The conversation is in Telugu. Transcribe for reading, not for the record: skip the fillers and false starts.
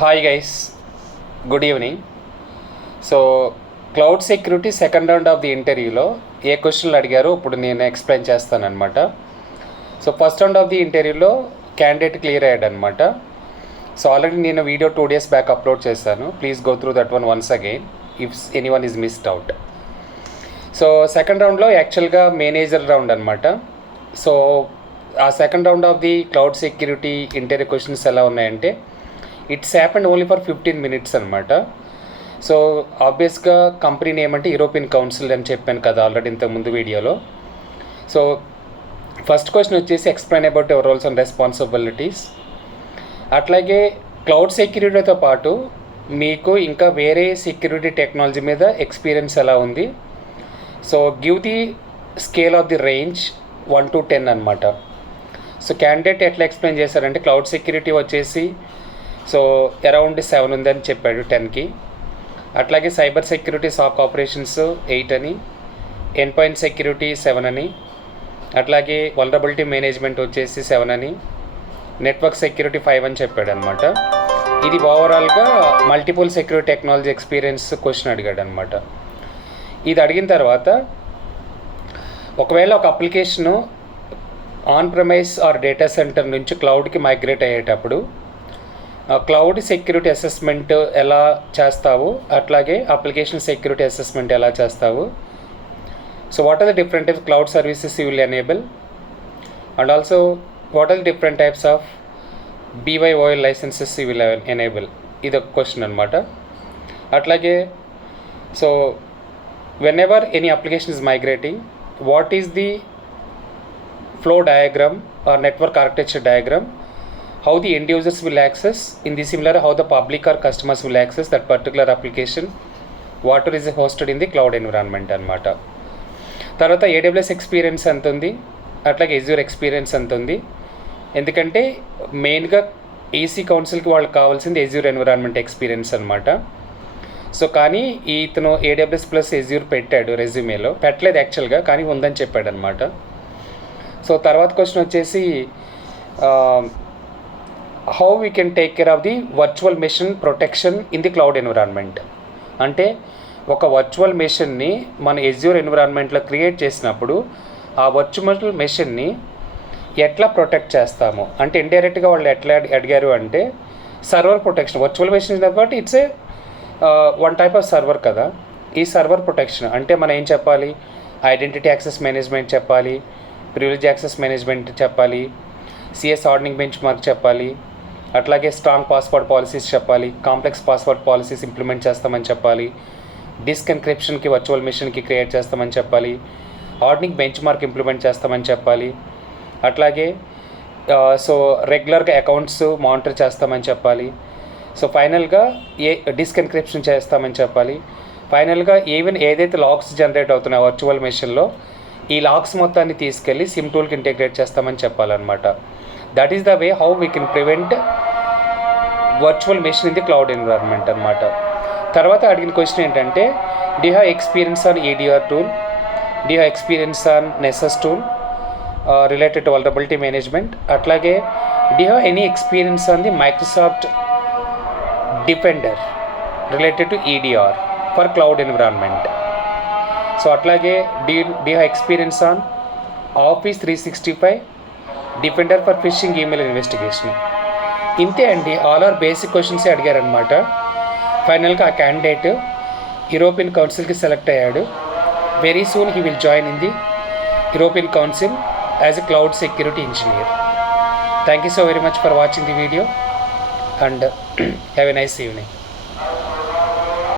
Hi guys, good evening. So cloud security second round of the ఇంటర్వ్యూలో ఏ క్వశ్చన్లు అడిగారో ఇప్పుడు నేను ఎక్స్ప్లెయిన్ చేస్తాను అనమాట. So first round of the ఇంటర్వ్యూలో క్యాండిడేట్ క్లియర్ అయ్యాడు అనమాట. సో ఆల్రెడీ నేను వీడియో 2 days బ్యాక్ అప్లోడ్ చేశాను. Please go through that one once again if anyone is missed out. So second రౌండ్లో యాక్చువల్గా మేనేజర్ రౌండ్ అనమాట. సో ఆ second round of the cloud security interview questions ఎలా ఉన్నాయంటే it's happened only for 15 minutes అనమాట. సో ఆబ్వియస్గా కంపెనీ నేమ్ అంటే యూరోపియన్ కౌన్సిల్ అని చెప్పాను కదా ఆల్రెడీ ఇంతకుముందు వీడియోలో. సో ఫస్ట్ క్వశ్చన్ వచ్చేసి explain about your roles and responsibilities. అట్లాగే క్లౌడ్ సెక్యూరిటీతో పాటు మీకు ఇంకా వేరే సెక్యూరిటీ టెక్నాలజీ మీద ఎక్స్పీరియన్స్ ఎలా ఉంది. So give the scale of the range 1 to 10 అనమాట. సో క్యాండిడేట్ ఎట్లా ఎక్స్ప్లెయిన్ చేశారంటే క్లౌడ్ సెక్యూరిటీ వచ్చేసి సో అరౌండ్ 7 ఉందని చెప్పాడు 10కి. అట్లాగే సైబర్ సెక్యూరిటీ సాక్ ఆపరేషన్స్ 8 అని, ఎండ్ పాయింట్ సెక్యూరిటీ 7 అని, అట్లాగే వల్నరబిలిటీ మేనేజ్మెంట్ వచ్చేసి 7 అని, నెట్వర్క్ సెక్యూరిటీ 5 అని చెప్పాడు అనమాట. ఇది ఓవరాల్గా multiple security technology experience question అడిగాడు అనమాట. ఇది అడిగిన తర్వాత ఒకవేళ ఒక application on premise or data centre నుంచి క్లౌడ్కి మైగ్రేట్ అయ్యేటప్పుడు క్లౌడ్ సెక్యూరిటీ అసెస్మెంట్ ఎలా చేస్తావు, అట్లాగే అప్లికేషన్ సెక్యూరిటీ అసెస్మెంట్ ఎలా చేస్తావు. So what are the different types cloud services you will enable and also what are the different types of BYOL licences you will enable. ఇది ఒక క్వశ్చన్ అనమాట. అట్లాగే so whenever any application is migrating what is the flow diagram or network architecture diagram, how the end users will access, in the similar how the public or customers will access that particular application, what is hosted in the cloud environment అనమాట. తర్వాత AWS ఎక్స్పీరియన్స్ ఎంత ఉంది, అట్లాగే Azure ఎక్స్పీరియన్స్ ఎంత ఉంది. ఎందుకంటే మెయిన్గా ఈసీ కౌన్సిల్కి వాళ్ళకి కావాల్సింది Azure ఎన్విరాన్మెంట్ ఎక్స్పీరియన్స్ అనమాట. సో కానీ ఇతను AWS ప్లస్ Azure పెట్టాడు రెజ్యూమేలో, పెట్టలేదు యాక్చువల్గా కానీ ఉందని చెప్పాడు అనమాట. సో తర్వాత క్వశ్చన్ వచ్చేసి how we can take care of the virtual machine protection in the cloud environment. అంటే ఒక వర్చువల్ మెషిన్ని మన Azure ఎన్విరాన్మెంట్లో క్రియేట్ చేసినప్పుడు ఆ వర్చువల్ మెషిన్ని ఎట్లా ప్రొటెక్ట్ చేస్తాము అంటే ఇండైరెక్ట్గా వాళ్ళు ఎట్లా అడిగారు అంటే సర్వర్ ప్రొటెక్షన్. వర్చువల్ మెషిన్ కాబట్టి it's a one type of server కదా. ఈ సర్వర్ ప్రొటెక్షన్ అంటే మనం ఏం చెప్పాలి, ఐడెంటిటీ యాక్సెస్ మేనేజ్మెంట్ చెప్పాలి, ప్రివిలేజ్ యాక్సెస్ మేనేజ్మెంట్ చెప్పాలి, CS ఆర్డనింగ్ బెంచ్ మార్క్ చెప్పాలి, అట్లాగే స్ట్రాంగ్ పాస్వర్డ్ పాలసీస్ చెప్పాలి, కాంప్లెక్స్ పాస్వర్డ్ పాలసీస్ ఇంప్లిమెంట్ చేస్తామని చెప్పాలి, డిస్క్ ఎన్క్రిప్షన్కి వర్చువల్ మెషిన్కి క్రియేట్ చేస్తామని చెప్పాలి, ఆర్డనింగ్ బెంచ్ మార్క్ ఇంప్లిమెంట్ చేస్తామని చెప్పాలి, అట్లాగే సో రెగ్యులర్గా అకౌంట్స్ మానిటర్ చేస్తామని చెప్పాలి. సో ఫైనల్గా డిస్క్ ఎన్క్రిప్షన్ చేస్తామని చెప్పాలి. ఫైనల్గా ఈవెన్ ఏదైతే లాగ్స్ జనరేట్ అవుతున్నాయో వర్చువల్ మెషిన్లో ఈ లాగ్స్ మొత్తాన్ని తీసుకెళ్ళి సిమ్ టూల్కి ఇంటిగ్రేట్ చేస్తామని చెప్పాలన్నమాట. That is the way how we can prevent virtual machine in the cloud environment అనమాట. తర్వాత అడిగిన క్వశ్చన్ ఏంటంటే did have experience on EDR tool, did have experience on Nessus tool related to vulnerability management, అట్లాగే did have any experience on the Microsoft Defender related to EDR for cloud environment. So అట్లాగే did have experience on Office 365 Defender for phishing email investigation. ఇంతే అండి, ఆల్ ఆర్ బేసిక్ క్వశ్చన్సే అడిగారనమాట. ఫైనల్గా ఆ క్యాండిడేట్ యూరోపియన్ కౌన్సిల్కి సెలెక్ట్ అయ్యాడు. Very soon he will join in the European Council as a cloud security engineer. Thank you so very much for watching the video and have a nice evening.